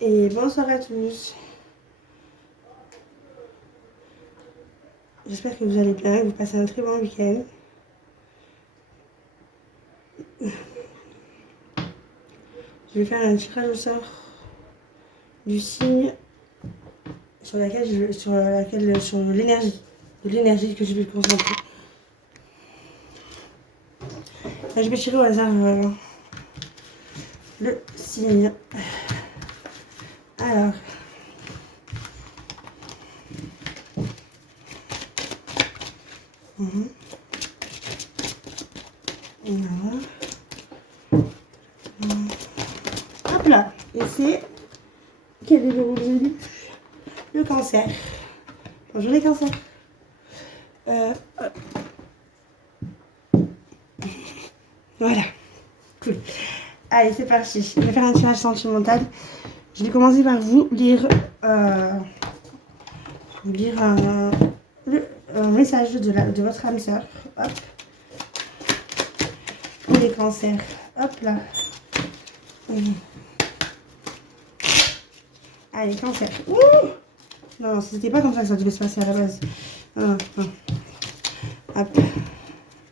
Et bonsoir à tous. J'espère que vous allez bien, que vous passez un très bon week-end. Je vais faire un tirage au sort du signe sur l'énergie que je vais concentrer. Là, je vais tirer au hasard le signe. Alors. Voilà. Hop là. Et c'est... Quel est le résolu? Le cancer. Bonjour les cancers. Voilà. Cool. Allez, c'est parti. Je vais faire un tirage sentimental. Je vais commencer par vous lire, le message de votre âme sœur. Hop. Pour les cancers. Hop là. Allez, cancer. Ouh, non, c'était pas comme ça que ça devait se passer à la base. Non. Hop.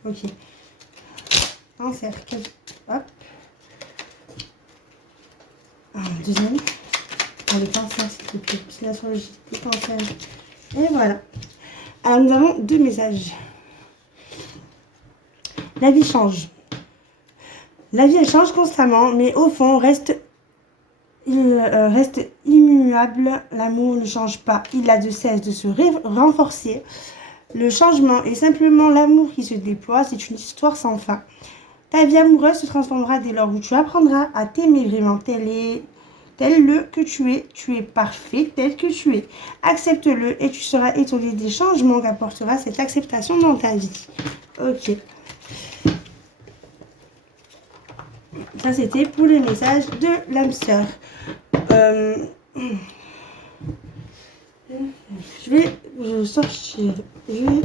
Ok. Cancer. Hop. Deuxième. Allez, cancer, s'il te plaît. Petite astrologie. Les cancers. Et voilà. Alors, nous avons deux messages. La vie change. La vie, elle change constamment, mais au fond, il reste immuable. L'amour ne change pas. Il a de cesse de se renforcer. Le changement est simplement l'amour qui se déploie. C'est une histoire sans fin. Ta vie amoureuse se transformera dès lors où tu apprendras à t'aimer vraiment tel que tu es. Tu es parfait tel que tu es. Accepte-le et tu seras étonné des changements qu'apportera cette acceptation dans ta vie. Ok. Ça, c'était pour les messages de l'âme sœur. Je vais sortir une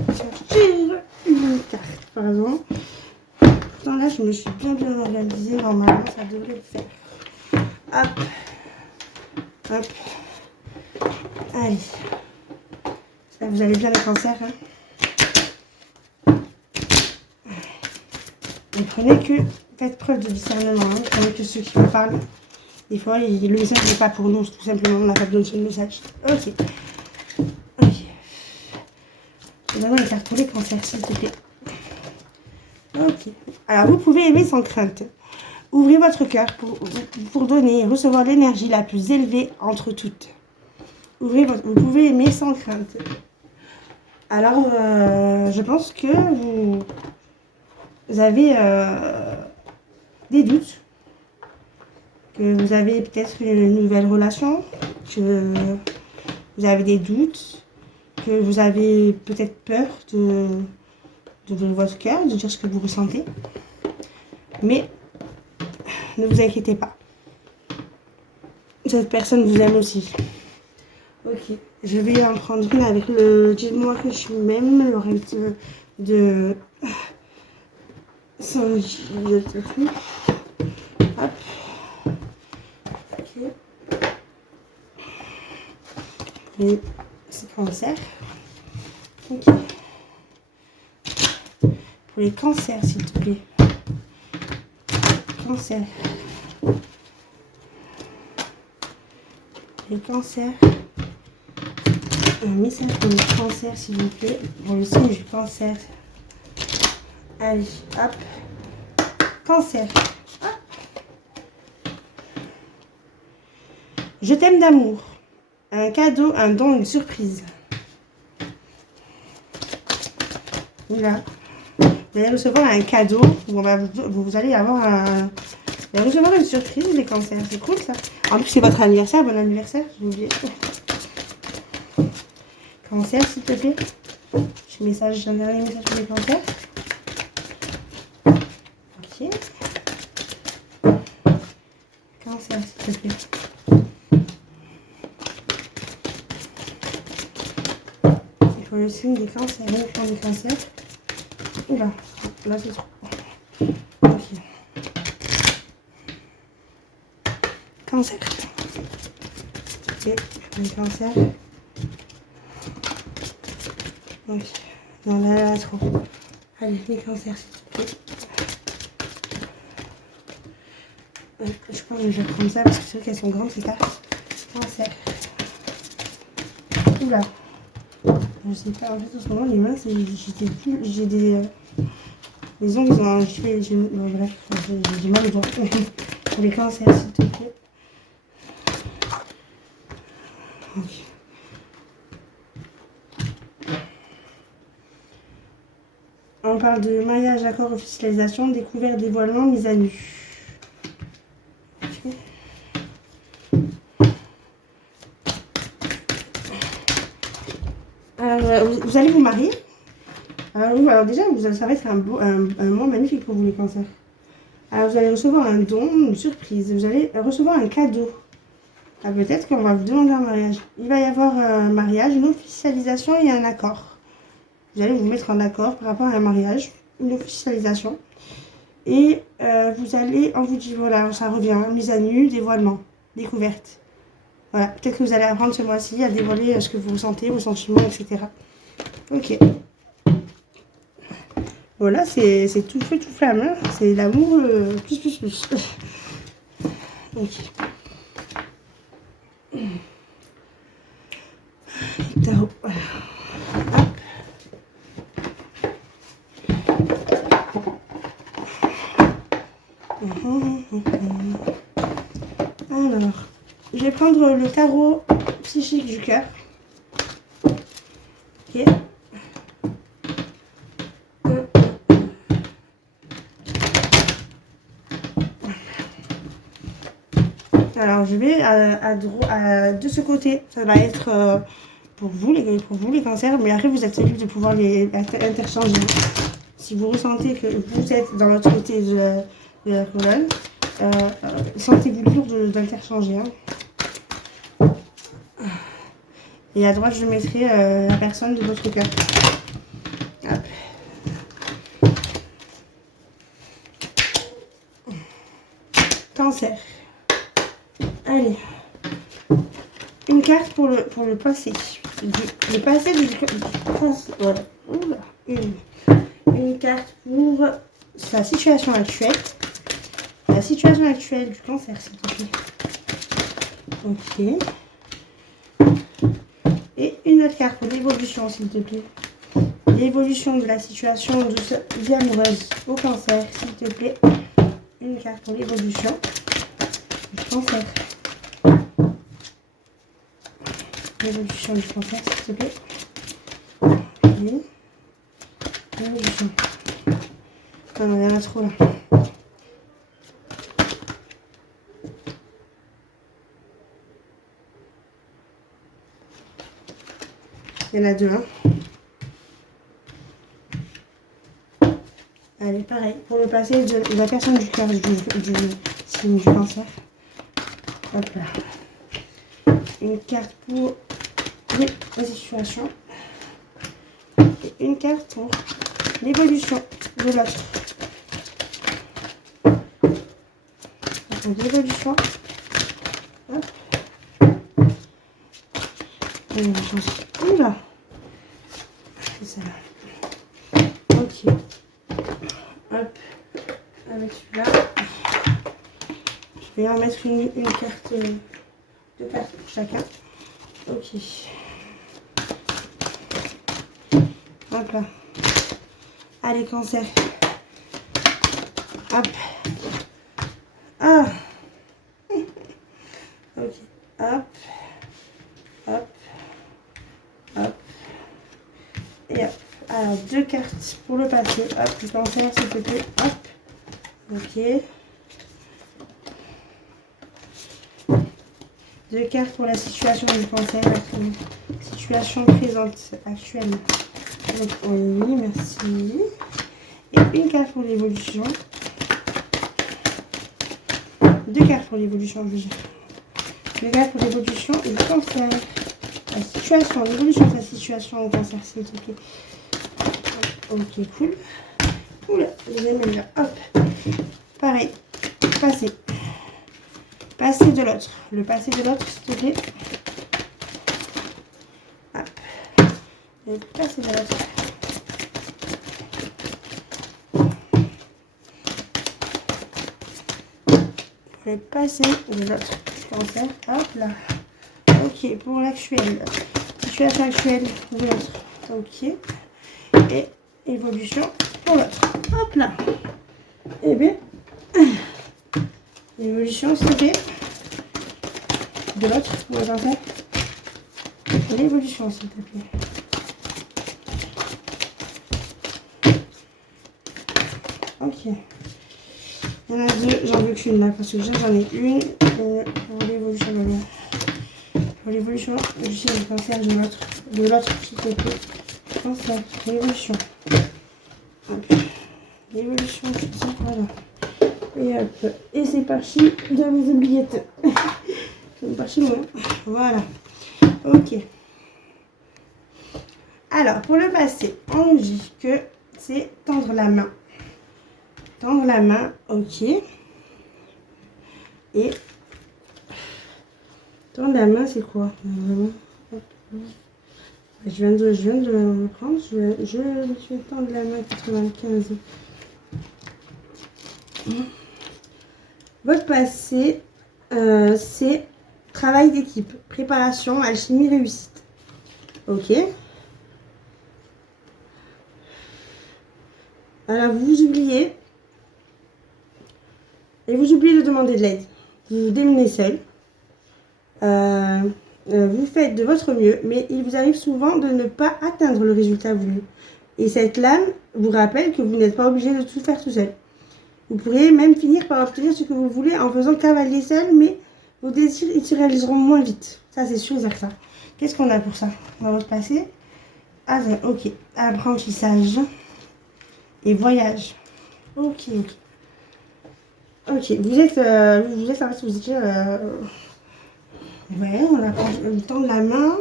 carte, pardon. Pourtant là, je me suis bien organisée. Normalement, ça devrait le faire. Hop. Hop. Allez. J'espère que vous allez bien les cancers. Ne prenez que... Faites preuve de discernement. Ne prenez que ceux qui vous parlent. Des fois, le message n'est pas pour nous. Tout simplement, on n'a pas besoin de ce message. Ok. Vraiment les cartes pour les cancers, s'il te plaît. Ok. Alors, vous pouvez aimer sans crainte. Ouvrez votre cœur pour donner et recevoir l'énergie la plus élevée entre toutes. Vous pouvez aimer sans crainte. Alors, je pense que vous avez des doutes. Que vous avez peut-être une nouvelle relation. Que vous avez des doutes. Que vous avez peut-être peur de votre cœur, de dire ce que vous ressentez. Mais ne vous inquiétez pas. Cette personne vous aime aussi. Ok, je vais en prendre une avec le dis-moi que je m'aime, le reste de sans hop. Ok. Et c'est cancer. Ok. Pour les cancers, s'il te plaît. Cancer. Les cancers. Un message pour les cancers, s'il vous plaît. Pour le signe du cancer. Allez, hop. Cancer. Hop. Je t'aime d'amour. Un cadeau, un don, une surprise. Là. Vous allez recevoir un cadeau. Vous allez avoir un... Vous allez recevoir une surprise, les cancers. C'est cool, ça. En plus, c'est votre anniversaire. Bon anniversaire, j'ai oublié. Cancer, s'il te plaît. J'ai un dernier message pour les cancers. Ok. Cancer, s'il te plaît. Il faut le signe des cancers. Le plan des cancers. Oula, là c'est trop. Ok. Cancer. Ok, les cancers. Ok, non, là, trop. Allez, les cancers, s'il te plaît. Je pense que je vais prendre ça parce que c'est vrai qu'elles sont grandes, ces cartes. Cancer. Oula. Je sais pas, en fait, en ce moment, les mains, j'ai des. Les ongles, ils ont un. Bon, bref, j'ai du mal aux doigts. Pour les cancers, s'il te plaît. Ok. On parle de mariage, accord, officialisation, découverte, dévoilement, mise à nu. Okay. Alors, vous allez vous marier. Oui, alors déjà, ça va être un mois magnifique pour vous, les cancers. Alors, vous allez recevoir un don, une surprise. Vous allez recevoir un cadeau. Peut-être qu'on va vous demander un mariage. Il va y avoir un mariage, une officialisation et un accord. Vous allez vous mettre en accord par rapport à un mariage, une officialisation. Et vous allez, on vous dit, voilà, ça revient, mise à nu, dévoilement, découverte. Voilà, peut-être que vous allez apprendre ce mois-ci à dévoiler ce que vous ressentez, vos sentiments, etc. Ok. Voilà, c'est tout feu, tout flamme. Hein. C'est l'amour plus. Ok. Tarot. Alors, je vais prendre le tarot psychique du cœur. Ok. Alors, je vais de ce côté. Ça va être pour vous les cancers, mais après, vous êtes libre de pouvoir les interchanger. Si vous ressentez que vous êtes dans l'autre côté de la colonne, sentez-vous libre d'interchanger. Hein. Et à droite, je mettrai la personne de votre cœur. Hop. Cancer. Allez. Une carte pour le passé. Le passé du cancer. Voilà. Oula. Une carte pour sa situation actuelle. La situation actuelle du cancer, s'il te plaît. Ok. Et une autre carte pour l'évolution, s'il te plaît. L'évolution de la situation de sa vie amoureuse au cancer, s'il te plaît. Une carte pour l'évolution du cancer. L'évolution du cancer, s'il te plaît. Okay. L'évolution. Ah non, il y en a trop là. Il y en a deux, hein. Allez, pareil. Pour le passé de la personne du cœur du signe du cancer. Hop là. Une carte pour la situation. Et une carte pour l'évolution de l'autre. Donc l'évolution. Hop. Et on va changer. Oula. C'est ça là. Ok. Hop. Avec celui-là. Je vais en mettre une carte, deux cartes pour chacun. Ok. Hop là. Allez, cancer. Hop. Ah. Ok. Hop. Hop. Hop. Et hop. Alors, deux cartes pour le passé. Hop, le cancer, s'il te plaît. Hop. Ok. Deux cartes pour la situation du cancer. Situation présente, actuelle. Donc, oui, merci. Et une carte pour l'évolution. Deux cartes pour l'évolution, je veux dire. Deux cartes pour l'évolution et le cancer. La situation, l'évolution de la situation au cancer, s'il te plaît. Ok, cool. Oula, je les mets là. Hop. Pareil. Passé. Passé de l'autre. Le passé de l'autre, s'il te plaît. vais passer de l'autre. Je vais passer de l'autre cancer. Hop là. Ok, pour l'actuel. Situation actuelle de l'autre. Ok. Et évolution pour l'autre. Hop là. Et bien, l'évolution c'est fait. De l'autre, vous voyez ça. L'évolution s'il te plaît. Ok. Il y en a deux, j'en veux qu'une là, parce que j'en ai une pour l'évolution de l'autre. Pour l'évolution du signe du cancer de l'autre. De l'autre, s'il te plaît. Cancer, l'évolution. L'évolution, voilà. Et hop. Et c'est parti de mes oubliettes. C'est parti loin. Voilà. Ok. Alors, pour le passé, on dit que c'est tendre la main. Tendre la main, ok. Et tendre la main, c'est quoi? Je viens de le prendre. Je vais tendre la main 95. Votre passé, c'est travail d'équipe, préparation, alchimie, réussite. Ok. Alors, vous oubliez. Et vous oubliez de demander de l'aide. Vous vous démenez seul. Vous faites de votre mieux, mais il vous arrive souvent de ne pas atteindre le résultat voulu. Et cette lame vous rappelle que vous n'êtes pas obligé de tout faire tout seul. Vous pourriez même finir par obtenir ce que vous voulez en faisant cavalier seul, mais vos désirs ils se réaliseront moins vite. Ça, c'est sûr et certain. Qu'est-ce qu'on a pour ça dans votre passé? Ah, ok. Apprentissage et voyage. Ok, ok. Ok, vous êtes en fait, vous étiez... ouais, on a le temps de la main.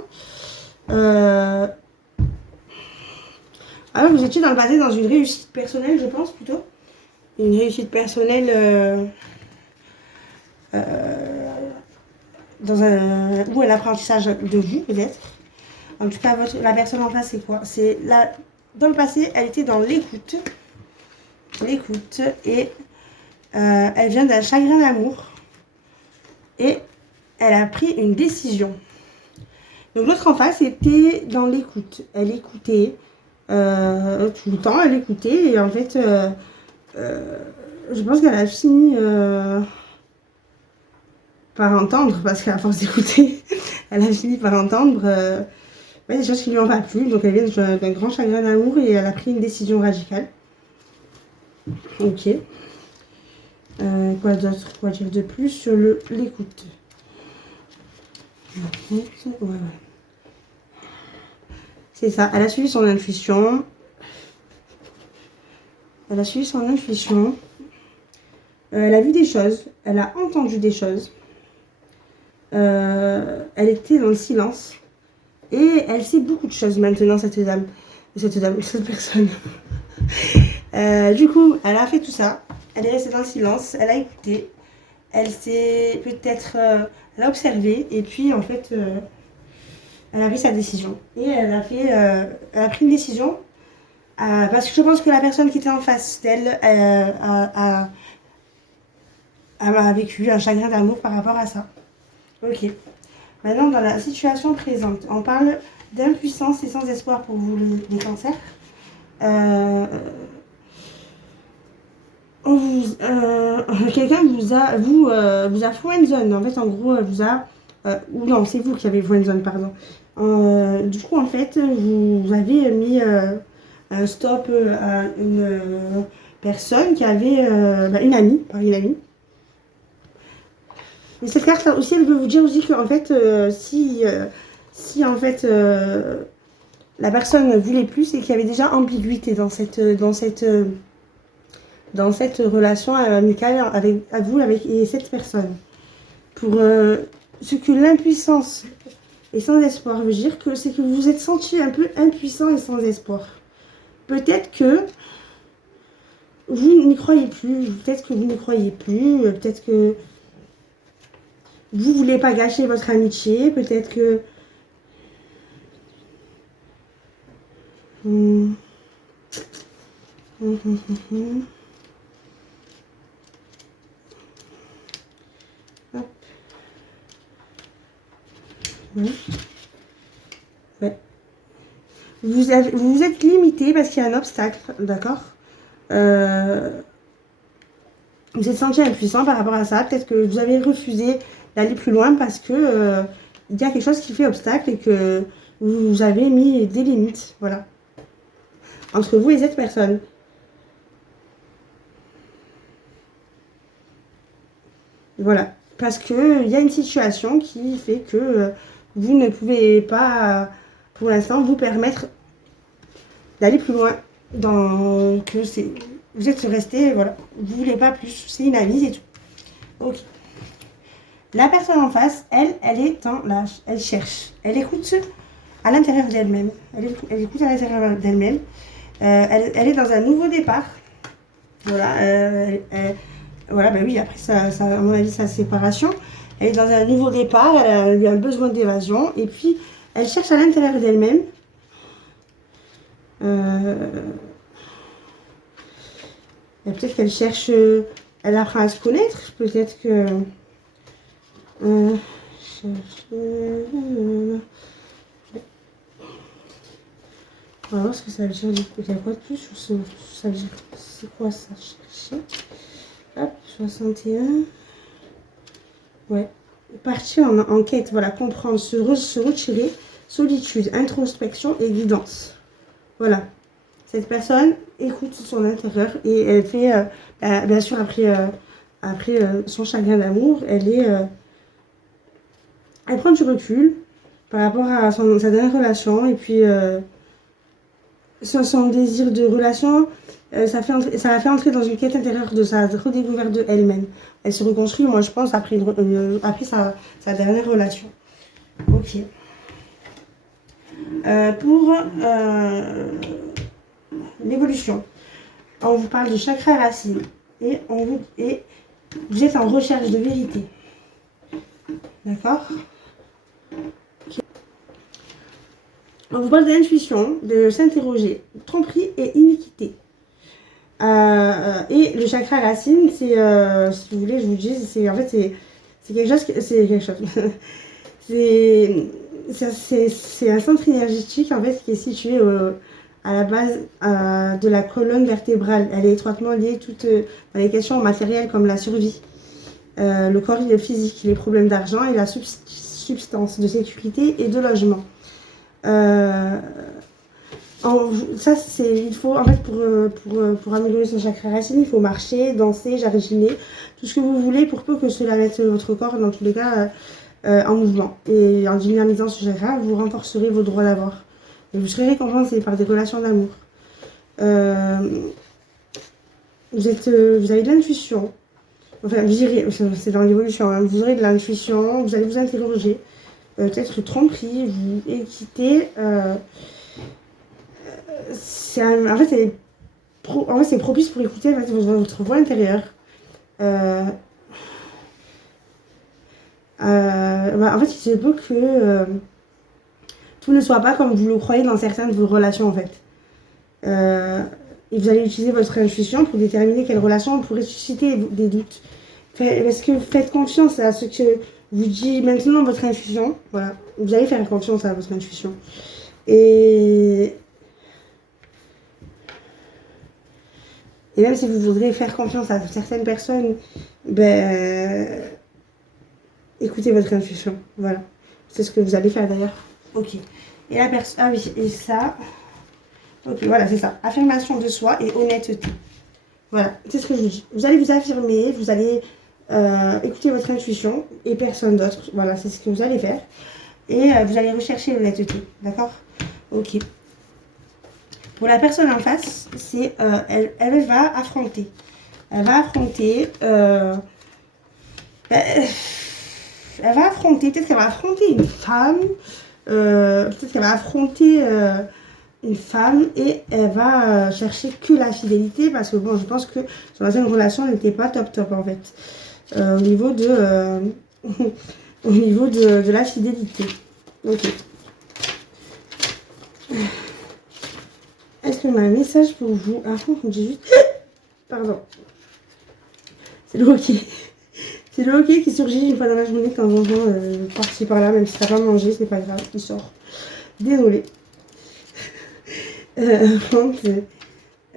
Alors, vous étiez dans le passé dans une réussite personnelle, je pense, plutôt. Une réussite personnelle dans un... ou un apprentissage de vous, peut-être. En tout cas, la personne en face, c'est quoi? C'est là, dans le passé, elle était dans l'écoute. L'écoute et... elle vient d'un chagrin d'amour et elle a pris une décision. Donc l'autre en face était dans l'écoute. Elle écoutait tout le temps, elle écoutait et en fait, je pense qu'elle a fini par entendre, parce qu'à force d'écouter, elle a fini par entendre des choses qui lui ont pas plu. Donc elle vient d'un grand chagrin d'amour et elle a pris une décision radicale. Ok. Quoi d'autre? Quoi dire de plus sur l'écoute? Ouais. C'est ça, elle a suivi son intuition. Elle a suivi son intuition. Elle a vu des choses. Elle a entendu des choses. Elle était dans le silence. Et elle sait beaucoup de choses maintenant, cette personne. Du coup, elle a fait tout ça. Elle est restée dans le silence. Elle a écouté. Elle s'est peut-être... elle a observé. Et puis, en fait... elle a pris sa décision. Et elle a pris une décision parce que je pense que la personne qui était en face d'elle a vécu un chagrin d'amour par rapport à ça. Ok. Maintenant, dans la situation présente, on parle d'impuissance et sans espoir pour vous, les cancers. Quelqu'un vous a friendzone. En fait, en gros, vous a... ou non, c'est vous qui avez friendzone, pardon. Du coup, en fait, vous avez mis un stop à une personne qui avait une amie. Mais cette carte aussi, elle veut vous dire aussi qu'en fait, si en fait la personne ne voulait plus, c'est qu'il y avait déjà ambiguïté dans cette relation amicale avec cette personne. Pour ce que l'impuissance et sans espoir veut dire, c'est que vous vous êtes senti un peu impuissant et sans espoir. Peut-être que vous n'y croyez plus, peut-être que vous voulez pas gâcher votre amitié, peut-être que Hum. Hum, hum, hum, hum. Hop. Ouais. Ouais. Vous vous êtes limité parce qu'il y a un obstacle, d'accord. Vous êtes senti impuissant par rapport à ça. Peut-être que vous avez refusé d'aller plus loin parce que il y a quelque chose qui fait obstacle et que vous avez mis des limites, voilà, entre vous et cette personne. Voilà, parce que il y a une situation qui fait que vous ne pouvez pas, pour l'instant, vous permettre d'aller plus loin. Vous êtes resté, voilà, vous voulez pas plus, c'est une amie et tout. Ok. La personne en face, elle est en lâche, elle cherche, elle écoute à l'intérieur d'elle-même. Elle écoute à l'intérieur d'elle-même. Elle est dans un nouveau départ. Voilà, voilà, ben oui, après à mon avis, sa séparation. Elle est dans un nouveau départ, elle a eu un besoin d'évasion. Et puis, elle cherche à l'intérieur d'elle-même. Peut-être qu'elle cherche, elle apprend à se connaître. Peut-être que... On va voir ce que ça veut dire du coup. Il y a quoi de plus sur ça veut dire, c'est quoi ça, chercher. Hop, 61. Ouais. Partir en quête, voilà, comprendre, se retirer, solitude, introspection et guidance. Voilà. Cette personne écoute son intérieur et elle fait, bien sûr, après son chagrin d'amour, elle prend du recul par rapport à sa dernière relation et puis son désir de relation, ça la fait entrer dans une quête intérieure de sa redécouverte de elle-même. Elle se reconstruit, moi je pense, après sa dernière relation. Ok. Pour l'évolution, on vous parle de chakra racine et vous êtes en recherche de vérité. D'accord. On vous parle de l'intuition, de s'interroger, tromperie et iniquité. Et le chakra racine, c'est, si vous voulez, je vous dis, c'est en fait, c'est quelque chose, c'est un centre énergétique en fait qui est situé à la base de la colonne vertébrale. Elle est étroitement liée dans les questions matérielles comme la survie, le corps physique, les problèmes d'argent et la substance de sécurité et de logement. Il faut, en fait, pour améliorer son chakra racine, il faut marcher, danser, jardiner, tout ce que vous voulez pour peu que cela mette votre corps, dans tous les cas, en mouvement. Et en dynamisant ce chakra, vous renforcerez vos droits d'avoir. Et vous serez récompensé par des relations d'amour. Vous avez de l'intuition. Enfin, vous irez, c'est dans l'évolution, hein, vous aurez de l'intuition, vous allez vous interroger. Peut-être tromperie, vous équitez. En fait, c'est propice pour écouter en fait, votre voix intérieure. En fait, il se peut que tout ne soit pas comme vous le croyez dans certaines de vos relations, en fait. Et vous allez utiliser votre intuition pour déterminer quelle relation pourrait susciter des doutes. Parce que faites confiance à ce que vous dit maintenant votre intuition. Voilà, vous allez faire confiance à votre intuition. Et même si vous voudrez faire confiance à certaines personnes, écoutez votre intuition. Voilà. C'est ce que vous allez faire d'ailleurs. Ok. Et la personne. Ah oui, et ça. Ok, voilà, c'est ça. Affirmation de soi et honnêteté. Voilà, c'est ce que je vous dis. Vous allez vous affirmer, vous allez écouter votre intuition et personne d'autre. Voilà, c'est ce que vous allez faire. Et vous allez rechercher l'honnêteté. D'accord? Ok. Pour la personne en face, c'est elle va affronter. Elle va affronter. Elle va affronter. Peut-être qu'elle va affronter une femme. Peut-être qu'elle va affronter une femme et elle va chercher que la fidélité parce que bon, je pense que son ancienne relation n'était pas top en fait. Au niveau de au niveau de la fidélité. Ok. est-ce que ma message pour vous... Ah, j'ai juste... Pardon. C'est le hockey. C'est le hockey qui surgit une fois dans la journée de temps en temps, par-ci par-là, même si t'as pas mangé, c'est pas grave, il sort. Désolée. Affronte,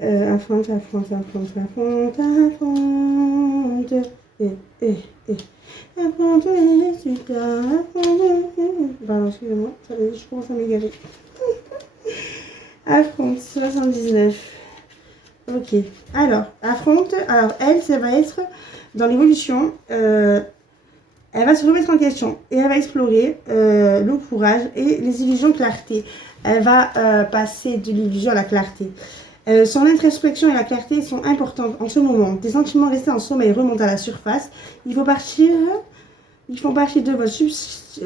affronte. Affronte les résultats, pardon, excusez-moi, je commence à m'égarer. Affronte, 79. Ok, alors, affronte, alors elle, ça va être dans l'évolution, elle va se remettre en question et elle va explorer le courage et les illusions de clarté. Elle va passer de l'illusion à la clarté. Son introspection et la clarté sont importantes en ce moment. Des sentiments restés en sommeil remontent à la surface. Ils font partie de votre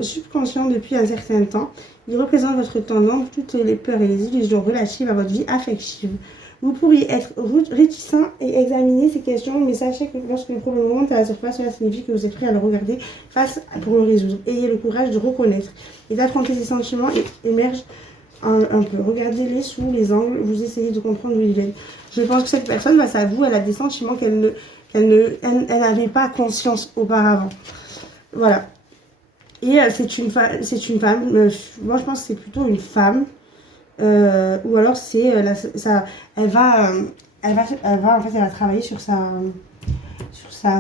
subconscient depuis un certain temps. Ils représentent votre tendance, toutes les peurs et les illusions relatives à votre vie affective. Vous pourriez être réticent et examiner ces questions, mais sachez que lorsque le problème remonte à la surface, cela signifie que vous êtes prêt à le regarder face pour le résoudre. Ayez le courage de reconnaître et d'affronter ces sentiments et émergent un peu. Regardez-les sous les angles, vous essayez de comprendre d'où ils viennent. Je pense que cette personne, face à vous, elle a des sentiments qu'elle n'avait pas conscience auparavant. Voilà. Et c'est une femme. Moi, je pense que c'est plutôt une femme. Ou alors c'est elle va en fait elle va travailler sur sa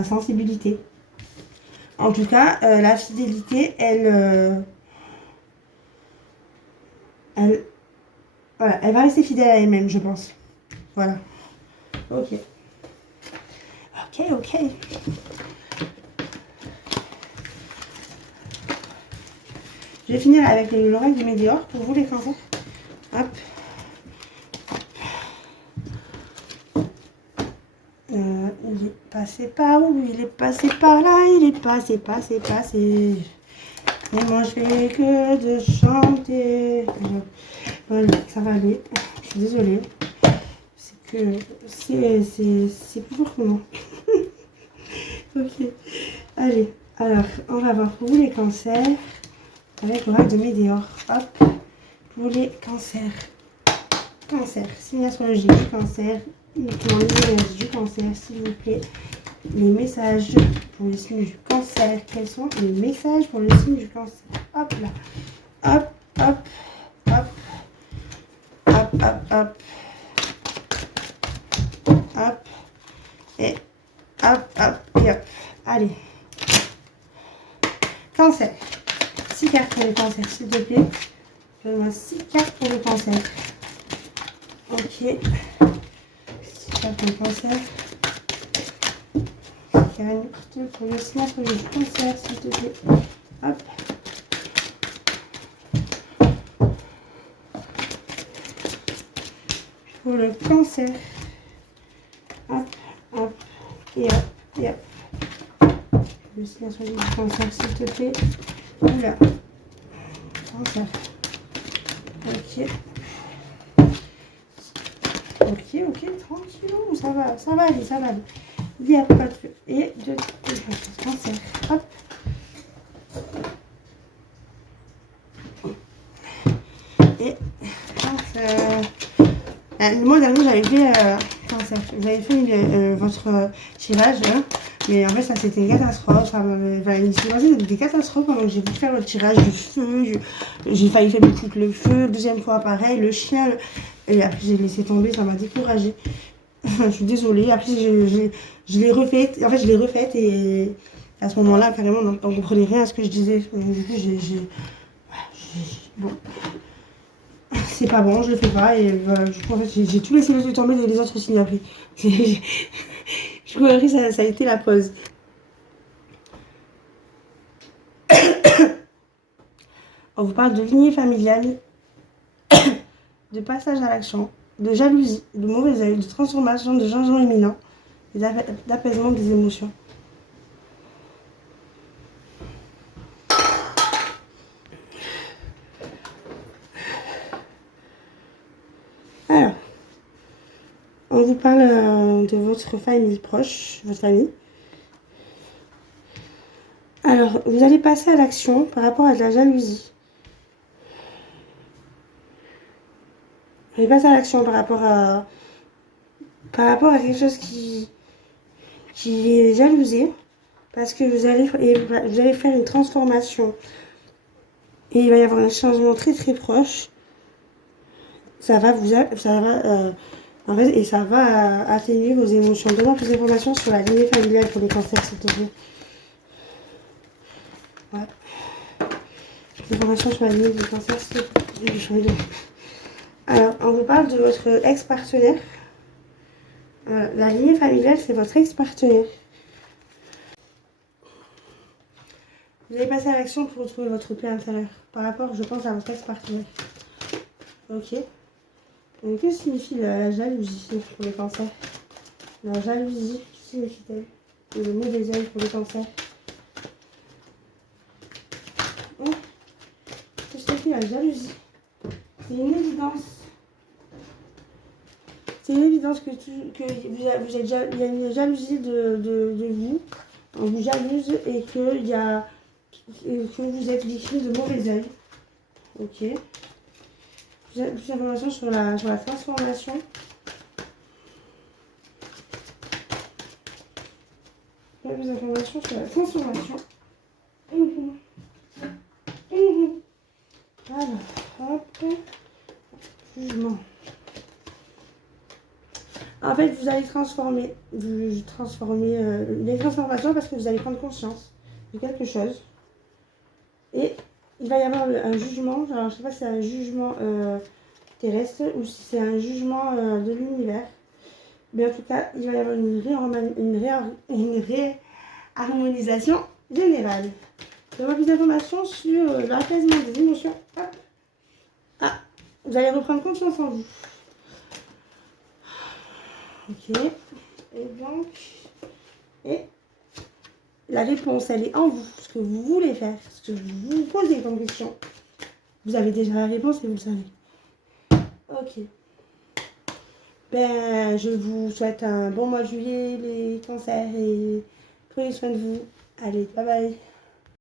sensibilité. En tout cas, la fidélité, voilà, elle va rester fidèle à elle-même, je pense. Voilà. Ok. Je vais finir avec l'oreille du météore pour vous les cancers. Hop. Il est passé par où? Il est passé par là, il est passé. Et moi je fais que de chanter. Voilà, ça va aller. Je suis désolée. C'est que c'est plus fort que moi. Ok. Allez, alors on va voir pour vous les cancers avec l'oracle de Météore. Hop. Pour les cancers. Cancer, signe astrologique du cancer. Uniquement les énergies du cancer, s'il vous plaît. Les messages pour le signe du cancer. Quels sont les messages pour le signe du cancer? Hop là. Hop. Et hop. Allez. Cancer. 6 cartes pour le cancer, s'il te plaît. Donne-moi 6 cartes pour le cancer. Ok. 6 cartes pour le cancer. Carte pour le signe du cancer, s'il te plaît. Hop. Pour le cancer. Hop. Et hop. Le signe du cancer, s'il te plaît. Oula. Cancer. Ok, tranquillou, ça va aller. Il n'y a pas de feu. Et de cancer. Hop. Et cancer. Le mois dernier, j'avais fait cancer. J'avais fait votre tirage, hein, mais en fait, ça c'était une catastrophe. Il s'est passé des catastrophes pendant que j'ai voulu faire le tirage du feu. J'ai failli faire le feu. Deuxième fois, pareil, le chien. Et après, j'ai laissé tomber, ça m'a découragée. Je suis désolée. Après, je l'ai refaite. En fait, je l'ai refaite et à ce moment-là, carrément, on ne comprenait rien à ce que je disais. Du coup, bon. C'est pas bon, je le fais pas. Et voilà, du coup, en fait, j'ai tout laissé tomber des autres signes après. Du coup, après, ça a été la pause. On vous parle de lignée familiale, de passage à l'action, de jalousie, de mauvais œil, de transformation, de changement imminent, d'apaisement des émotions. Alors, on vous parle de votre famille proche, votre famille. Alors, vous allez passer à l'action par rapport à de la jalousie. Et passe à l'action par rapport à quelque chose qui est jalousé. Parce que vous allez faire une transformation. Et il va y avoir un changement très très proche. Ça va en fait, et ça va atténuer vos émotions. Donne-moi plus d'informations sur la lignée familiale pour les cancers, s'il te plaît. Ouais. Plus d'informations sur la lignée des cancers, s'il te plaît. Alors, on vous parle de votre ex-partenaire. La lignée familiale, c'est votre ex-partenaire. Vous allez passer à l'action pour retrouver votre paix intérieure. Par rapport, je pense, à votre ex-partenaire. Ok. Donc, que signifie la jalousie pour les cancers? La jalousie, que signifie-t-elle? Et le mauvais œil pour les cancers. Qu'est-ce que c'est la jalousie? C'est une évidence. C'est une évidence que il y a une jalousie de vous. On vous jalouse et que vous êtes victime de mauvais œil. Ok. Vous avez plus d'informations sur la transformation. Plus d'informations sur la transformation. Alors, hop. Jugement. En fait, vous allez transformer les transformations parce que vous allez prendre conscience de quelque chose. Et il va y avoir un jugement. Alors, je ne sais pas si c'est un jugement terrestre ou si c'est un jugement de l'univers. Mais en tout cas, il va y avoir une réharmonisation générale. Je vais plus d'informations sur l'apaisement des émotions. Ah, vous allez reprendre confiance en vous. Ok. Et donc, la réponse, elle est en vous. Ce que vous voulez faire, ce que vous vous posez comme question. Vous avez déjà la réponse et vous le savez. Ok. Ben, je vous souhaite un bon mois de juillet, les cancers, et prenez soin de vous. Allez, bye bye.